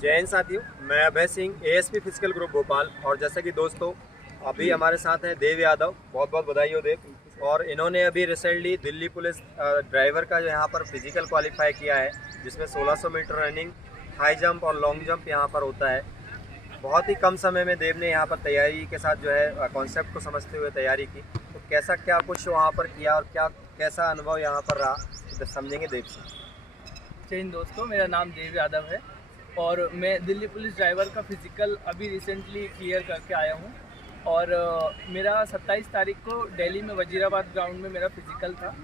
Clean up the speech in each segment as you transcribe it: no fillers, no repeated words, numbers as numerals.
जय हिंद साथियों, मैं Abhay Singh, ASP physical group Bhopal. और जैसा कि दोस्तों अभी हमारे साथ हैं देव यादव। बहुत बहुत बधाई हो देव। और इन्होंने अभी रिसेंटली दिल्ली पुलिस ड्राइवर का जो यहाँ पर फिजिकल क्वालिफाई किया है, जिसमें 1600 मीटर रनिंग, हाई जंप और लॉन्ग जंप यहाँ पर होता है। बहुत ही कम समय में देव ने यहाँ पर तैयारी के साथ जो है कॉन्सेप्ट को समझते हुए तैयारी की। तो कैसा क्या कुछ वहाँ पर किया और क्या कैसा अनुभव यहाँ पर रहा, तो समझेंगे देव से। जय हिंद दोस्तों, मेरा नाम देव यादव है और मैं दिल्ली पुलिस ड्राइवर का फ़िज़िकल अभी रिसेंटली क्लियर करके आया हूँ। और मेरा 27 तारीख को दिल्ली में वजीराबाद ग्राउंड में मेरा फ़िज़िकल था।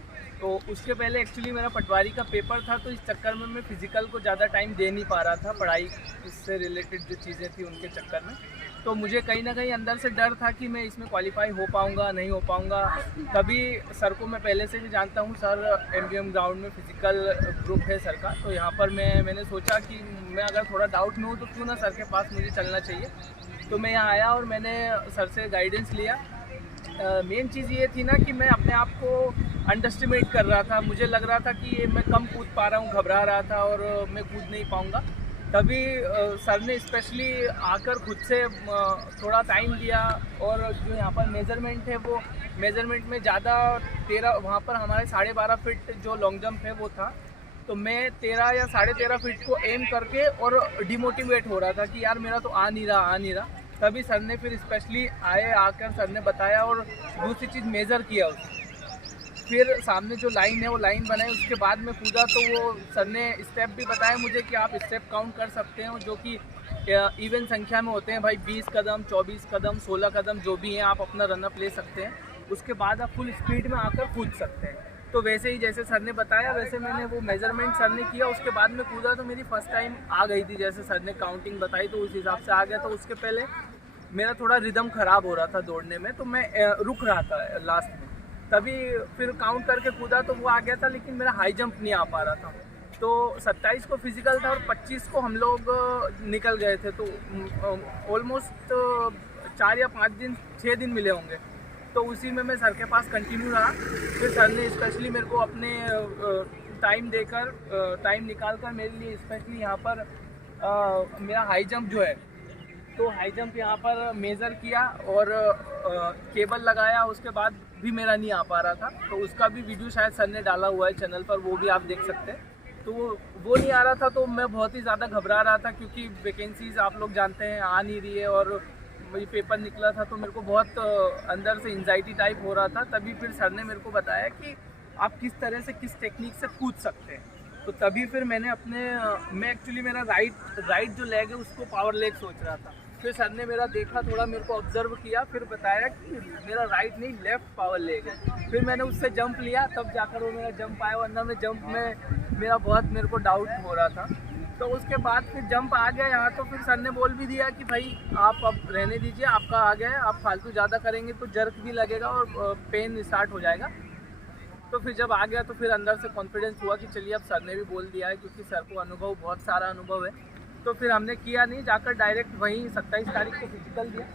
तो उसके पहले एक्चुअली मेरा पटवारी का पेपर था, तो इस चक्कर में मैं फ़िज़िकल को ज़्यादा टाइम दे नहीं पा रहा था, पढ़ाई इससे रिलेटेड जो चीज़ें थी उनके चक्कर में। तो मुझे कहीं ना कहीं अंदर से डर था कि मैं इसमें क्वालिफाई हो पाऊँगा नहीं हो पाऊँगा। तभी सर को मैं पहले से भी जानता हूँ, सर एमबीएम ग्राउंड में फ़िज़िकल ग्रुप है सर का। तो यहाँ पर मैंने सोचा कि मैं अगर थोड़ा डाउट में हूँ तो क्यों ना सर के पास मुझे चलना चाहिए। तो मैं यहाँ आया और मैंने सर से गाइडेंस लिया। मेन चीज़ ये थी ना कि मैं अपने आप को अंडरस्टिमेट कर रहा था। मुझे लग रहा था कि मैं कम कूद पा रहा हूँ, घबरा रहा था और मैं कूद नहीं पाऊँगा। तभी सर ने स्पेशली आकर खुद से थोड़ा टाइम दिया। और जो यहाँ पर मेज़रमेंट है, वो मेज़रमेंट में ज़्यादा 13 वहाँ पर हमारे 12.5 फीट जो लॉन्ग जंप है वो था। तो मैं 13 या 13.5 फीट को एम करके और डिमोटिवेट हो रहा था कि यार मेरा तो आ नहीं रहा। तभी सर ने फिर स्पेशली आकर सर ने बताया और दूसरी चीज़ मेज़र किया उसको। फिर सामने जो लाइन है वो लाइन बनाई, उसके बाद में कूदा। तो वो सर ने स्टेप भी बताया मुझे कि आप स्टेप काउंट कर सकते हो, जो कि इवन संख्या में होते हैं भाई। 20 कदम, 24 कदम, 16 कदम जो भी हैं, आप अपना रनअप ले सकते हैं। उसके बाद आप फुल स्पीड में आकर कूद सकते हैं। तो वैसे ही जैसे सर ने बताया वैसे मैंने वो मेज़रमेंट सर ने किया, उसके बाद में कूदा। तो मेरी फर्स्ट टाइम आ गई थी, जैसे सर ने काउंटिंग बताई तो उस हिसाब से आ गया। तो उसके पहले मेरा थोड़ा रिदम ख़राब हो रहा था दौड़ने में, तो मैं रुक रहा था लास्ट में। तभी फिर काउंट करके कूदा तो वो आ गया था, लेकिन मेरा हाई जंप नहीं आ पा रहा था। तो 27 को फिज़िकल था और 25 को हम लोग निकल गए थे। तो ऑलमोस्ट 4 या 5 दिन 6 दिन मिले होंगे। तो उसी में मैं सर के पास कंटिन्यू रहा। फिर सर ने स्पेशली मेरे को अपने टाइम निकाल कर मेरे लिए स्पेशली यहाँ पर मेरा हाई जंप जो है, तो हाई जंप यहाँ पर मेज़र किया और केबल लगाया। उसके बाद भी मेरा नहीं आ पा रहा था, तो उसका भी वीडियो शायद सर ने डाला हुआ है चैनल पर, वो भी आप देख सकते हैं। तो वो नहीं आ रहा था, तो मैं बहुत ही ज़्यादा घबरा रहा था, क्योंकि वैकेंसीज़ आप लोग जानते हैं आ नहीं रही है और वही पेपर निकला था। तो मेरे को बहुत अंदर से एंजाइटी टाइप हो रहा था। तभी फिर सर ने मेरे को बताया कि आप किस तरह से किस टेक्निक से कूद सकते हैं। तो तभी फिर मैंने मैं एक्चुअली मेरा राइट जो लेग है उसको पावर लेग सोच रहा था। फिर सर ने मेरा देखा, थोड़ा मेरे को ऑब्जर्व किया, फिर बताया कि मेरा राइट नहीं लेफ़्ट पावर लेग है। फिर मैंने उससे जंप लिया, तब जाकर वो मेरा जंप आया, वरना मैं जंप में मेरे को डाउट हो रहा था। तो उसके बाद फिर जंप आ गया यहाँ। तो फिर सर ने बोल भी दिया कि भाई आप अब रहने दीजिए, आपका आ गया है, आप फालतू ज़्यादा करेंगे तो जर्क भी लगेगा और पेन स्टार्ट हो जाएगा। तो फिर जब आ गया तो फिर अंदर से कॉन्फिडेंस हुआ कि चलिए अब सर ने भी बोल दिया है, क्योंकि सर को बहुत सारा अनुभव है। तो फिर हमने किया नहीं, जाकर डायरेक्ट वहीं 27 तारीख को फिजिकल दिया।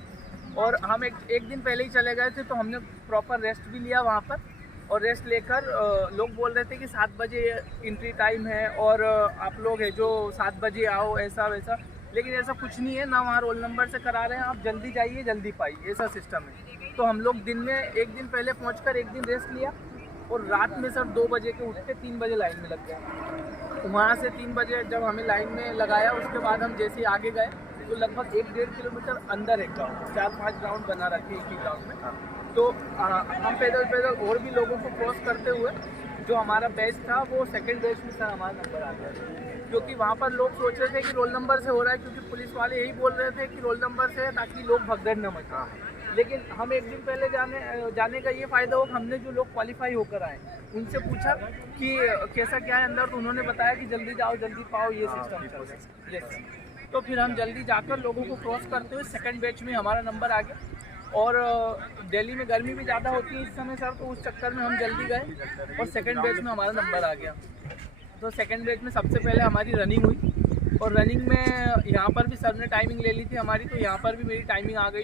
और हम एक दिन पहले ही चले गए थे, तो हमने प्रॉपर रेस्ट भी लिया वहाँ पर। और रेस्ट लेकर लोग बोल रहे थे कि 7 बजे एंट्री टाइम है और आप लोग है जो 7 बजे आओ, ऐसा वैसा। लेकिन ऐसा कुछ नहीं है ना, वहाँ रोल नंबर से करा रहे हैं। आप जल्दी जाइए जल्दी पाइए, ऐसा सिस्टम है। तो हम लोग दिन में एक दिन पहले पहुँच एक दिन रेस्ट लिया और रात में सर 2 बजे के उठ के 3 बजे लाइन में लग गया। तो वहाँ से 3 बजे जब हमें लाइन में लगाया, उसके बाद हम जैसे ही आगे गए तो लगभग 1-1.5 किलोमीटर अंदर एक ग्राउंड, 4-5 ग्राउंड बना रखे एक ही ग्राउंड में। तो हम पैदल और भी लोगों को क्रॉस करते हुए जो हमारा बैच था, वो सेकंड बैच में सर हमारा नंबर आ गया। क्योंकि वहाँ पर लोग सोच रहे थे कि रोल नंबर से हो रहा है, क्योंकि पुलिस वाले यही बोल रहे थे कि रोल नंबर से है ताकि लोग भगदड़ न मचा। लेकिन हम एक दिन पहले जाने का ये फ़ायदा हो, हमने जो लोग क्वालिफाई होकर आए उनसे पूछा कि कैसा क्या है अंदर, तो उन्होंने बताया कि जल्दी जाओ जल्दी पाओ, ये सिस्टम चल रहा है। यस। तो फिर हम जल्दी जाकर लोगों को क्रॉस करते हुए सेकंड बैच में हमारा नंबर आ गया। और दिल्ली में गर्मी भी ज़्यादा होती है इस समय सर, तो उस चक्कर में हम जल्दी गए और सेकंड बैच में हमारा नंबर आ गया। तो सेकंड बैच में सबसे पहले हमारी रनिंग हुई और रनिंग में यहाँ पर भी सर ने टाइमिंग ले ली थी हमारी, तो यहाँ पर भी मेरी टाइमिंग आ गई।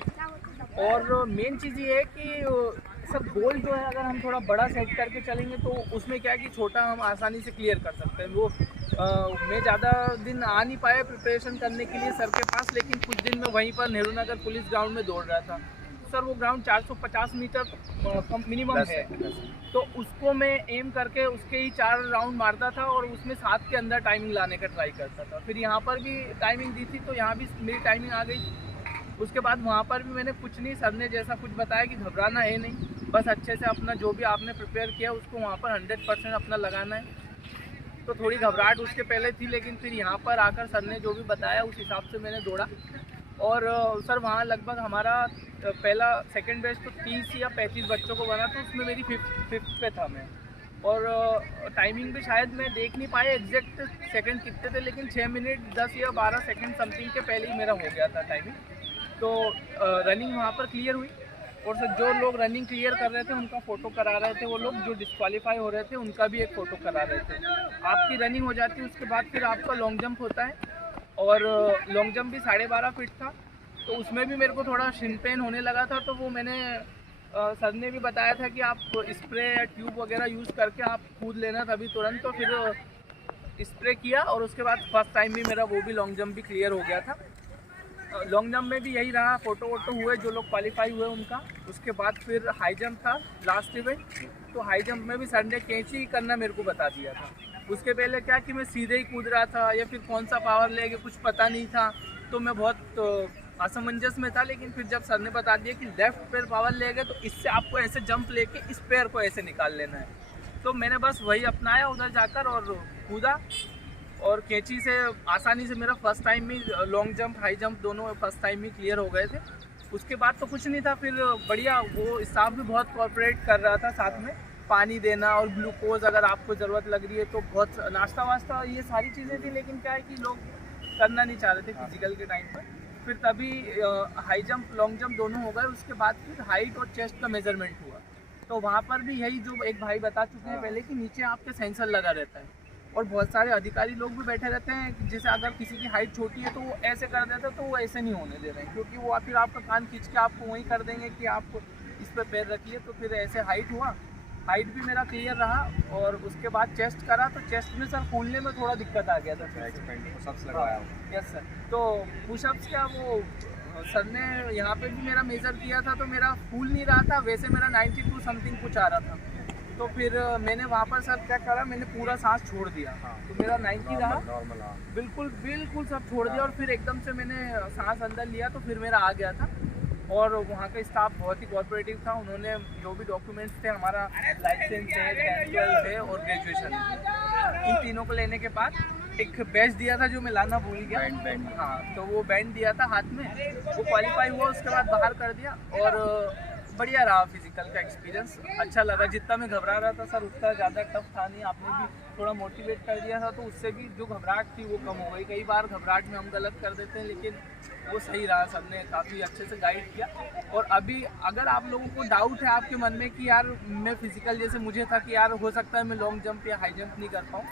और मेन चीज़ ये है कि सर गोल जो है अगर हम थोड़ा बड़ा सेट करके चलेंगे तो उसमें क्या है कि छोटा हम आसानी से क्लियर कर सकते हैं। वो मैं ज़्यादा दिन आ नहीं पाया प्रिपरेशन करने के लिए सर के पास, लेकिन कुछ दिन मैं वहीं पर नेहरू नगर पुलिस ग्राउंड में दौड़ रहा था। सर वो ग्राउंड 450 मीटर मिनिमम है, तो उसको मैं एम करके उसके ही 4 राउंड मारता था और उसमें 7 के अंदर टाइमिंग लाने का ट्राई करता था। फिर यहाँ पर भी टाइमिंग दी थी तो यहाँ भी मेरी टाइमिंग आ गई। उसके बाद वहाँ पर भी मैंने कुछ नहीं, सर ने जैसा कुछ बताया कि घबराना है नहीं, बस अच्छे से अपना जो भी आपने प्रिपेयर किया उसको वहाँ पर 100% अपना लगाना है। तो थोड़ी घबराहट उसके पहले थी, लेकिन फिर यहाँ पर आकर सर ने जो भी बताया उस हिसाब से मैंने दौड़ा। और सर वहाँ लगभग हमारा पहला सेकंड बैच तो 30 या 35 बच्चों को बना, तो उसमें मेरी फिफ्थ पे था मैं। और टाइमिंग भी शायद मैं देख नहीं पाया एग्जैक्ट सेकंड कितने थे, लेकिन 6 मिनट 10 या 12 सेकंड समथिंग के पहले ही मेरा हो गया था टाइमिंग। तो रनिंग वहाँ पर क्लियर हुई, और सर जो लोग रनिंग क्लियर कर रहे थे उनका फ़ोटो करा रहे थे, वो लोग जो डिस्क्वालीफाई हो रहे थे उनका भी एक फ़ोटो करा रहे थे। आपकी रनिंग हो जाती है, उसके बाद फिर आपका लॉन्ग जंप होता है, और लॉन्ग जंप भी 12.5 फीट था। तो उसमें भी मेरे को थोड़ा शिन पेन होने लगा था, तो वो मैंने सर ने भी बताया था कि आप स्प्रे या ट्यूब वगैरह यूज़ करके आप कूद लेना तभी तुरंत। तो फिर स्प्रे किया और उसके बाद फर्स्ट टाइम भी मेरा वो भी लॉन्ग जंप भी क्लियर हो गया था। लॉन्ग जंप में भी यही रहा, फ़ोटो वोटो हुए जो लोग क्वालिफाई हुए उनका। उसके बाद फिर हाई जंप था लास्ट इवेंट, तो हाई जंप में भी सर ने कैंची करना मेरे को बता दिया था। उसके पहले क्या कि मैं सीधे ही कूद रहा था या फिर कौन सा पावर लेके कुछ पता नहीं था, तो मैं बहुत असमंजस में था। लेकिन फिर जब सर ने बता दिया कि लेफ्ट पैर पावर ले गए तो इससे आपको ऐसे जंप लेके इस पैर को ऐसे निकाल लेना है, तो मैंने बस वही अपनाया उधर जाकर और कूदा, और कैंची से आसानी से मेरा फर्स्ट टाइम में लॉन्ग जंप हाई जंप दोनों फर्स्ट टाइम में क्लियर हो गए थे। उसके बाद तो कुछ नहीं था, फिर बढ़िया वो स्टाफ भी बहुत कोऑपरेट कर रहा था, साथ में पानी देना और ग्लूकोज अगर आपको ज़रूरत लग रही है तो बहुत नाश्ता वास्ता ये सारी चीज़ें थी। लेकिन क्या है कि लोग करना नहीं चाह रहे थे फिजिकल के टाइम पर। फिर तभी हाई जंप लॉन्ग जंप दोनों हो गए। उसके बाद फिर हाइट और चेस्ट का मेजरमेंट हुआ, तो वहाँ पर भी यही जो एक भाई बता चुके हैं पहले कि नीचे आपके सेंसर लगा रहता है, और बहुत सारे अधिकारी लोग भी बैठे रहते हैं। जैसे अगर किसी की हाइट छोटी है तो वो ऐसे कर देते हैं, तो वो ऐसे नहीं होने दे रहे हैं, क्योंकि वो फिर आपका कान खींच के आपको वहीं कर देंगे कि आप इस पर पैर रखिए। तो फिर ऐसे हाइट हुआ, हाइट भी मेरा क्लियर रहा। और उसके बाद चेस्ट करा, तो चेस्ट में सर फूलने में थोड़ा दिक्कत आ गया था। पुशअप्स लगवाया हो? Yes sir. तो पुशअप्स क्या वो सर ने यहाँ पे भी मेरा मेज़र किया था, तो मेरा फूल नहीं रहा था, वैसे मेरा 92 समथिंग कुछ आ रहा था। तो फिर मैंने वहाँ पर सर क्या करा, मैंने पूरा सांस छोड़ दिया। तो मेरा 90 रहा, बिल्कुल बिल्कुल सब छोड़ दिया, और फिर एकदम से मैंने सांस अंदर लिया तो फिर मेरा आ गया था। और वहाँ का स्टाफ बहुत ही कोऑपरेटिव था, उन्होंने जो भी डॉक्यूमेंट्स थे, हमारा लाइसेंस है, 10th 12th है और ग्रेजुएशन है, इन तीनों को लेने के बाद एक बैच दिया था जो मैं लाना भूल गया। बैंड हाँ, तो वो बैंड दिया था हाथ में, वो क्वालिफाई हुआ, उसके बाद बाहर कर दिया। और बढ़िया रहा फिजिकल का एक्सपीरियंस, अच्छा लगा। जितना मैं घबरा रहा था सर उतना ज़्यादा टफ था नहीं, आपने भी थोड़ा मोटिवेट कर दिया था, तो उससे भी जो घबराहट थी वो कम हो गई। कई बार घबराहट में हम गलत कर देते हैं, लेकिन वो सही रहा, सर ने काफ़ी अच्छे से गाइड किया। और अभी अगर आप लोगों को डाउट है आपके मन में कि यार मैं फिजिकल जैसे मुझे था कि यार हो सकता है मैं लॉन्ग जंप या हाई जंप नहीं कर पाऊँ,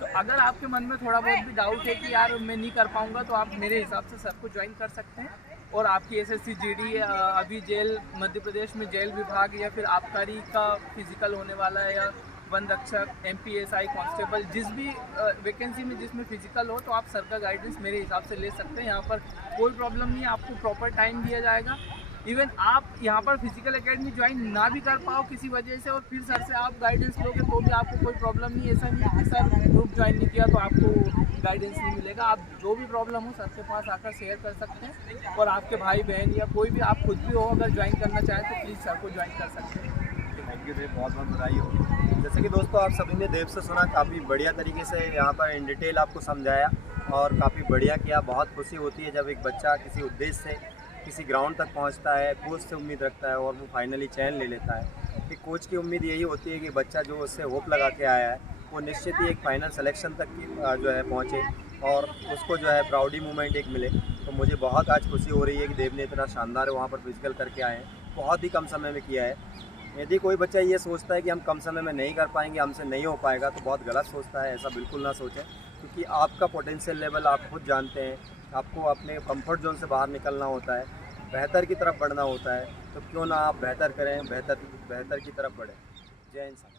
तो अगर आपके मन में थोड़ा बहुत भी डाउट है कि यार मैं नहीं कर पाऊँगा, तो आप मेरे हिसाब से सर को ज्वाइन कर सकते हैं। और आपकी SSC GD अभी जेल मध्य प्रदेश में जेल विभाग या फिर आबकारी का फिजिकल होने वाला है, या वन रक्षक, MPSI कांस्टेबल, जिस भी वैकेंसी में जिसमें फिजिकल हो, तो आप सर का गाइडेंस मेरे हिसाब से ले सकते हैं। यहाँ पर कोई प्रॉब्लम नहीं है, आपको प्रॉपर टाइम दिया जाएगा। इवन आप यहाँ पर फिजिकल एकेडमी ज्वाइन ना भी कर पाओ किसी वजह से, और फिर सर से आप गाइडेंस लोगे तो भी आपको कोई प्रॉब्लम नहीं है। ऐसा नहीं है कि सर ग्रुप ज्वाइन नहीं किया तो आपको गाइडेंस नहीं मिलेगा। आप जो भी प्रॉब्लम हो सर के पास आकर शेयर कर सकते हैं, और आपके भाई बहन या कोई भी आप खुद भी हो अगर ज्वाइन करना चाहें तो प्लीज़ सर को ज्वाइन कर सकते हैं। थैंक यू देव, बहुत बहुत बधाई हो। जैसे कि दोस्तों आप सभी ने देव से सुना, काफ़ी बढ़िया तरीके से यहाँ पर इन डिटेल आपको समझाया और काफ़ी बढ़िया किया। बहुत खुशी होती है जब एक बच्चा किसी उद्देश्य से किसी ग्राउंड तक पहुँचता है, कोच से उम्मीद रखता है और वो फाइनली चैन ले लेता है। कि कोच की उम्मीद यही होती है कि बच्चा जो उससे होप लगा के आया है वो निश्चित ही एक फाइनल सिलेक्शन तक की जो है पहुँचे और उसको जो है प्राउडी मोमेंट एक मिले। तो मुझे बहुत आज खुशी हो रही है कि देव ने इतना शानदार वहाँ पर फिजिकल करके आए हैं, बहुत ही कम समय में किया है। यदि कोई बच्चा ये सोचता है कि हम कम समय में नहीं कर पाएंगे, हमसे नहीं हो पाएगा, तो बहुत गलत सोचता है। ऐसा बिल्कुल ना सोचें, क्योंकि आपका पोटेंशियल लेवल आप खुद जानते हैं। आपको अपने कंफर्ट जोन से बाहर निकलना होता है, बेहतर की तरफ बढ़ना होता है। तो तो क्यों ना आप बेहतर करें, बेहतर की तरफ बढ़ें। जय हिंद।